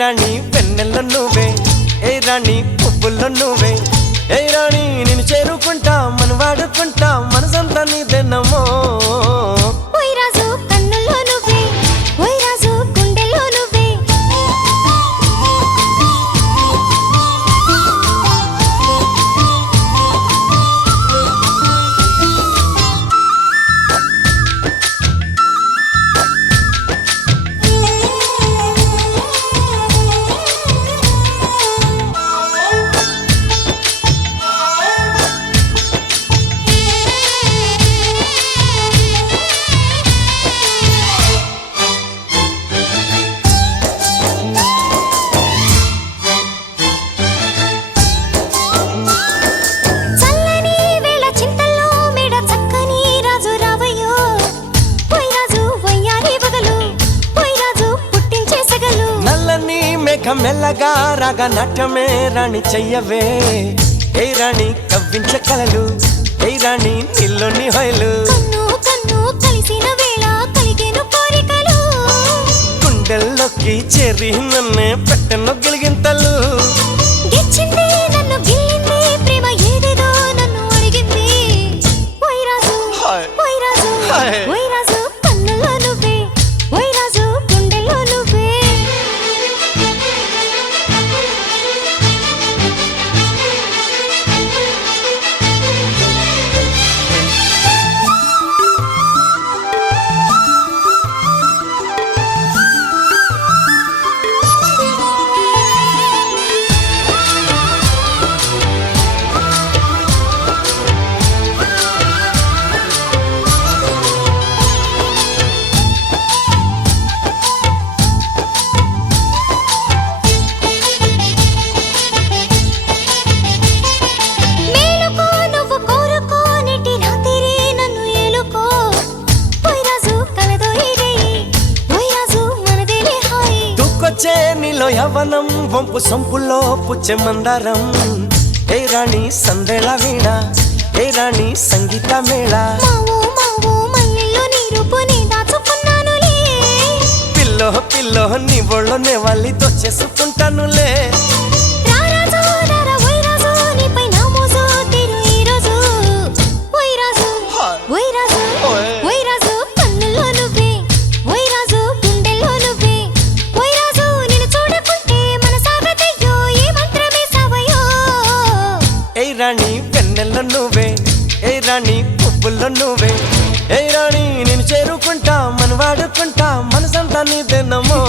రాణి వెన్నెల్లో నువ్వే ఏ రాణి పువ్వుల్లో నువ్వే ఏ రాణి నిన్ను చేరుకుంటా మన వాడుకుంటా మనసంతా నీదెన్నమో ఓయ్ రాజు కన్నుల్లో నువ్వే ఓయ్ రాజు గుండెల్లో నువ్వే మెల్లగా రాగా నాట్యమే రాణి చెయ్యవే ఏ రాణి కవ్వించ కలలు ఏ రాణి నీలోని హొయలు కన్ను కన్ను కలిసిన వేళ కలిగేను కోరికలు గుండెల్లోకి చేరి నన్నే పెట్టెను గిలిగింతలు గిచ్చింది నన్ను గిల్లింది ప్రేమ ఏదేదో నన్ను అడిగింది ఓయ్ రాజు ఓయ్ రాజు ఓయ్ రాజు కన్నుల్లో నువ్వే ఓయ్ రాజు గుండెల్లో నువ్వే నీలో యవనం వంపు సొంపుల్లో పుచ్చే మందారం ఏ రాణి సందేళ వీణ ఏ రాణి సంగీత మేళ పిల్లో పిల్లో నీ ఒళ్ళోనే వాళ్ళి దొచ్చేసుకుంటానులే రాణి వెన్నెల్లో నువ్వే ఏ రాణి పువ్వుల్లో నువ్వే ఏ రాణి నిన్ను చేరుకుంటా మన వాడుకుంటా మనసంతా నీదెన్నమో